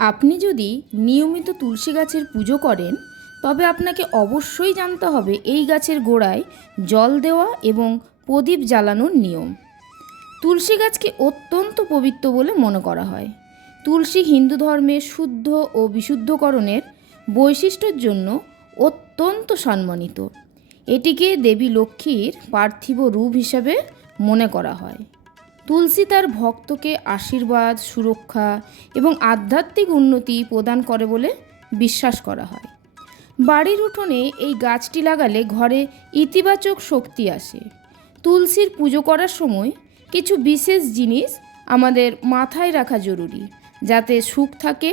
আপনি যদি নিয়মিত তুলসী গাছের পুজো করেন, তবে আপনাকে অবশ্যই জানতে হবে এই গাছের গোড়ায় জল দেওয়া এবং প্রদীপ জ্বালানোর নিয়ম। তুলসী গাছকে অত্যন্ত পবিত্র বলে মনে করা হয়। তুলসী হিন্দু ধর্মের শুদ্ধ ও বিশুদ্ধকরণের বৈশিষ্ট্যের জন্য অত্যন্ত সম্মানিত। এটিকে দেবী লক্ষ্মীর পার্থিব রূপ হিসাবে মনে করা হয়। তুলসী তার ভক্তকে আশীর্বাদ, সুরক্ষা এবং আধ্যাত্মিক উন্নতি প্রদান করে বলে বিশ্বাস করা হয়। বাড়ির উঠোনে এই গাছটি লাগালে ঘরে ইতিবাচক শক্তি আসে। তুলসীর পুজো করার সময় কিছু বিশেষ জিনিস আমাদের মাথায় রাখা জরুরি, যাতে সুখ থাকে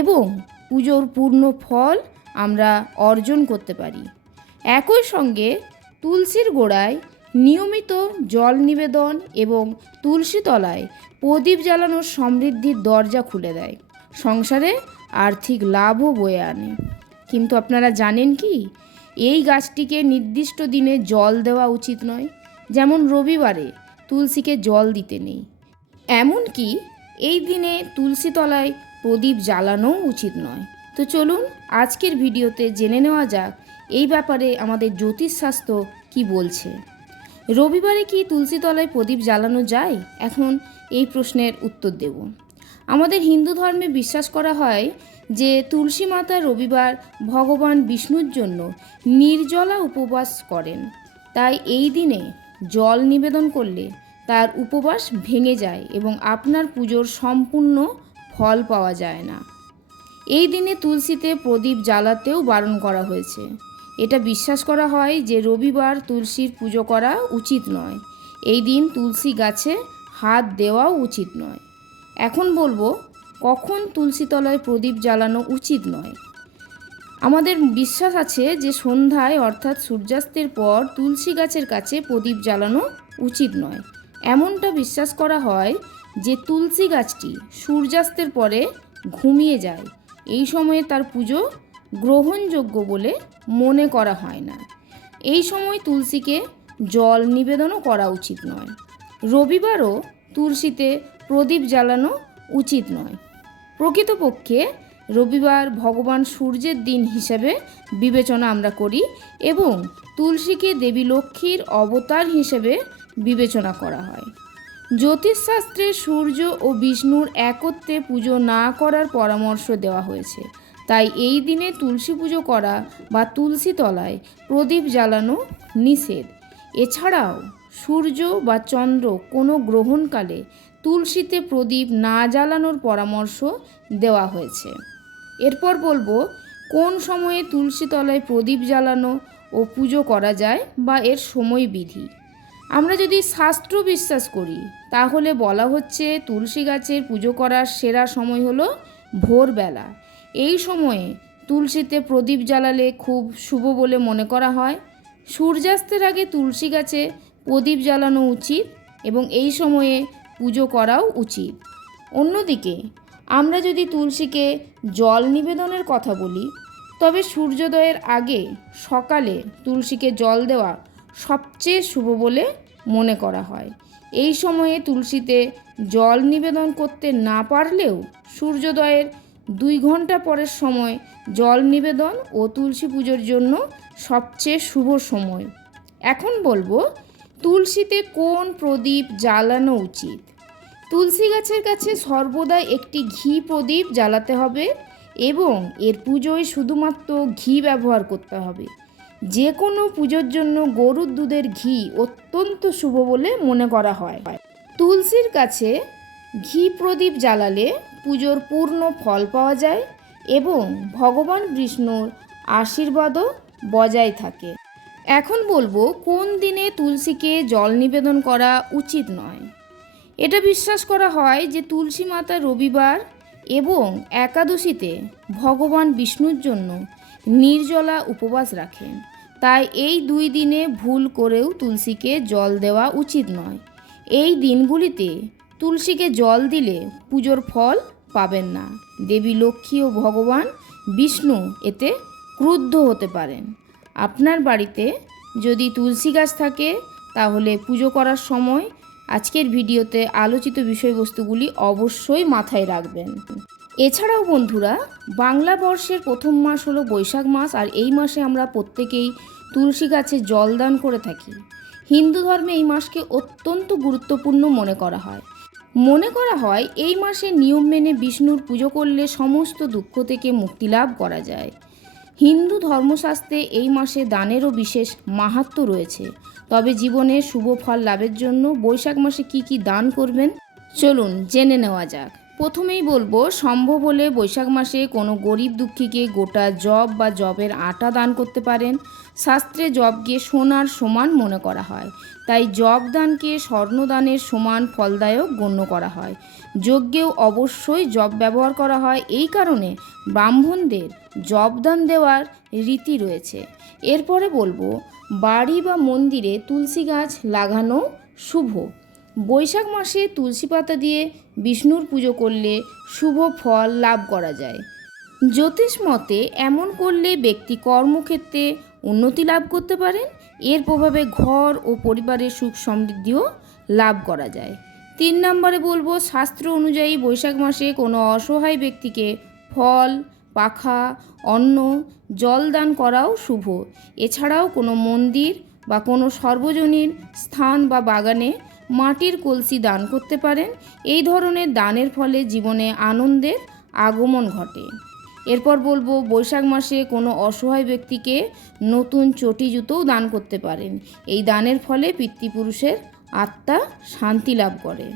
এবং পুজোর পূর্ণ ফল আমরা অর্জন করতে পারি। একই সঙ্গে তুলসীর গোড়ায় নিয়মিত জল নিবেদন এবং তুলসী তলায় প্রদীপ জ্বালানোর সমৃদ্ধির দরজা খুলে দেয়। সংসারে আর্থিক লাভও বয়ে আনে। কিন্তু আপনারা জানেন কি? এই গাছটিকে নির্দিষ্ট দিনে জল দেওয়া উচিত নয়। যেমন রবিবারে তুলসীকে জল দিতে নেই। এমনকি এই দিনে তুলসী তলায় প্রদীপ জ্বালানোও উচিত নয়। তো চলুন আজকের ভিডিওতে জেনে নেওয়া যাক এই ব্যাপারে আমাদের জ্যোতিষশাস্ত্র কি বলছে। রবিবারে কি তুলসী তলায় প্রদীপ জ্বালানো যায়? এখন এই প্রশ্নের উত্তর দেব। আমাদের হিন্দু ধর্মে বিশ্বাস করা হয় যে তুলসী মাতা রবিবার ভগবান বিষ্ণুর জন্য নির্জলা উপবাস করেন। তাই এই দিনে জল নিবেদন করলে তার উপবাস ভেঙে যায় এবং আপনার পুজোর সম্পূর্ণ ফল পাওয়া যায় না। এই দিনে তুলসীতে প্রদীপ জ্বালাতেও বারণ করা হয়েছে। এটা বিশ্বাস করা হয় যে রবিবার তুলসীর পুজো করা উচিত নয়। এই দিন তুলসী গাছে হাত দেওয়াও উচিত নয়। এখন বলব, কখন তুলসী তলায় প্রদীপ জ্বালানো উচিত নয়? আমাদের বিশ্বাস আছে যে সন্ধ্যায় অর্থাৎ সূর্যাস্তের পর তুলসী গাছের কাছে প্রদীপ জ্বালানো উচিত নয়। এমনটা বিশ্বাস করা হয় যে তুলসী গাছটি সূর্যাস্তের পরে ঘুমিয়ে যায়। এই সময়ে তার পুজো গ্রহণযোগ্য বলে মনে করা হয় না। এই সময় তুলসীকে জল নিবেদনও করা উচিত নয়। রবিবারও তুলসীতে প্রদীপ জ্বালানো উচিত নয়। প্রকৃতপক্ষে রবিবার ভগবান সূর্যের দিন হিসেবে বিবেচনা আমরা করি এবং তুলসীকে দেবী লক্ষ্মীর অবতার হিসেবে বিবেচনা করা হয়। জ্যোতিষশাস্ত্রে সূর্য ও বিষ্ণুর একত্রে পুজো না করার পরামর্শ দেওয়া হয়েছে। তাই এই দিনে তুলসী পুজো করা বা তুলসী তলায় প্রদীপ জ্বালানো নিষেধ। এছাড়াও সূর্য বা চন্দ্র কোনো গ্রহণকালে তুলসীতে প্রদীপ না জ্বালানোর পরামর্শ দেওয়া হয়েছে। এরপর বলব, কোন সময়ে তুলসী তলায় প্রদীপ জ্বালানো ও পুজো করা যায় বা এর সময় বিধি আমরা যদি শাস্ত্র বিশ্বাস করি, তাহলে বলা হচ্ছে তুলসী গাছের পুজো করার সেরা সময় হলো ভোরবেলা। এই সময়ে তুলসীতে প্রদীপ জ্বালালে খুব শুভ বলে মনে করা হয়। সূর্যাস্তের আগে তুলসী গাছে প্রদীপ জ্বালানো উচিত এবং এই সময়ে পুজো করাও উচিত। অন্যদিকে, আমরা যদি তুলসীকে জল নিবেদনের কথা বলি, তবে সূর্যোদয়ের আগে সকালে তুলসীকে জল দেওয়া সবচেয়ে শুভ বলে মনে করা হয়। এই সময়ে তুলসীতে জল নিবেদন করতে না পারলেও সূর্যোদয়ের দুই ঘণ্টা পরের সময় জল নিবেদন ও তুলসী পুজোর জন্য সবচেয়ে শুভ সময়। এখন বলব, তুলসীতে কোন প্রদীপ জ্বালানো উচিত? তুলসী গাছের কাছে সর্বদা একটি ঘি প্রদীপ জ্বালাতে হবে এবং এর পুজোয় শুধুমাত্র ঘি ব্যবহার করতে হবে। যে কোনো পুজোর জন্য গরুর দুধের ঘি অত্যন্ত শুভ বলে মনে করা হয়। তুলসীর কাছে ঘি প্রদীপ জ্বালালে পুজোর পূর্ণ ফল পাওয়া যায় এবং ভগবান বিষ্ণুর আশীর্বাদও বজায় থাকে। এখন বলব, কোন দিনে তুলসীকে জল নিবেদন করা উচিত নয়। এটা বিশ্বাস করা হয় যে তুলসী মাতা রবিবার এবং একাদশীতে ভগবান বিষ্ণুর জন্য নির্জলা উপবাস রাখেন। তাই এই দুই দিনে ভুল করেও তুলসীকে জল দেওয়া উচিত নয়। এই দিনগুলিতে তুলসীকে জল দিলে পুজোর ফল পাবেন না। দেবী লক্ষ্মী ও ভগবান বিষ্ণু এতে ক্রুদ্ধ হতে পারেন। আপনার বাড়িতে যদি তুলসী গাছ থাকে, তাহলে পুজো করার সময় আজকের ভিডিওতে আলোচিত বিষয়বস্তুগুলি অবশ্যই মাথায় রাখবেন। এছাড়াও বন্ধুরা, বাংলা বর্ষের প্রথম মাস হলো বৈশাখ মাস, আর এই মাসে আমরা প্রত্যেকেই তুলসী গাছে জল দান করে থাকি। হিন্দু ধর্মে এই মাসকে অত্যন্ত গুরুত্বপূর্ণ মনে করা হয়। মনে করা হয় এই মাসে নিয়ম মেনে বিষ্ণুর পুজো করলে সমস্ত দুঃখ থেকে মুক্তি লাভ করা যায়। হিন্দু ধর্মশাস্ত্রে এই মাসে দানেরও বিশেষ মাহাত্ম রয়েছে। তবে জীবনে শুভ ফল লাভের জন্য বৈশাখ মাসে কি কি দান করবেন? চলুন জেনে নেওয়া যাক। প্রথমেই বলব, সম্ভব হলে বৈশাখ মাসে কোনো গরিব দুঃখীকে গোটা জব বা জবের আটা দান করতে পারেন। শাস্ত্রে জবকে সোনার সমান মনে করা হয়। তাই জব দানকে স্বর্ণদানের সমান ফলদায়ক গণ্য করা হয়। যজ্ঞেও অবশ্যই জব ব্যবহার করা হয়। এই কারণে ব্রাহ্মণদের জব দান দেওয়ার রীতি রয়েছে। এরপরে বলব, বাড়ি বা মন্দিরে তুলসী গাছ লাগানো শুভ। বৈশাখ মাসে তুলসী পাতা দিয়ে বিষ্ণুর পুজো করলে শুভ ফল লাভ করা যায়। জ্যোতিষ মতে এমন করলে ব্যক্তি কর্মক্ষেত্রে উন্নতি লাভ করতে পারেন। এর প্রভাবে ঘর ও পরিবারের সুখ সমৃদ্ধিও লাভ করা যায়। তিন নম্বরে বলব, শাস্ত্র অনুযায়ী বৈশাখ মাসে কোনো অসহায় ব্যক্তিকে ফল, পাখা, অন্ন, জল দান করাও শুভ। এছাড়াও কোনো মন্দির বা কোনো সর্বজনীন স্থান বা বাগানে মাটির কলসি দান করতে পারেন। এই ধরনের দানের ফলে জীবনে আনন্দের আগমন ঘটে। এরপর বলব, বৈশাখ মাসে কোনো অসহায় ব্যক্তিকে নতুন চটি জুতোও দান করতে পারেন। এই দানের ফলে পিতৃপুরুষের আত্মা শান্তি লাভ করে।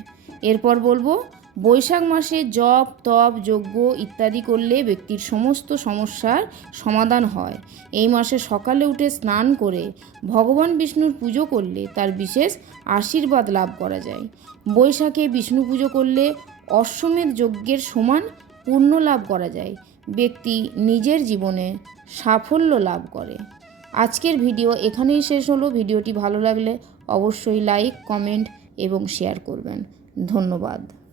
এরপর বলব বৈশাখ মাসে জপ, তপ, যজ্ঞ ইত্যাদি করলে ব্যক্তির সমস্ত সমস্যার সমাধান হয়। এই মাসে সকালে উঠে স্নান করে ভগবান বিষ্ণুর পুজো করলে তার বিশেষ আশীর্বাদ লাভ করা যায়। বৈশাখে বিষ্ণু পুজো করলে অশ্বমেধ যজ্ঞের সমান পূর্ণ লাভ করা যায়। ব্যক্তি নিজের জীবনে সাফল্য লাভ করে। আজকের ভিডিও এখানেই শেষ হলো। ভিডিওটি ভালো লাগলে অবশ্যই লাইক, কমেন্ট এবং শেয়ার করবেন। ধন্যবাদ।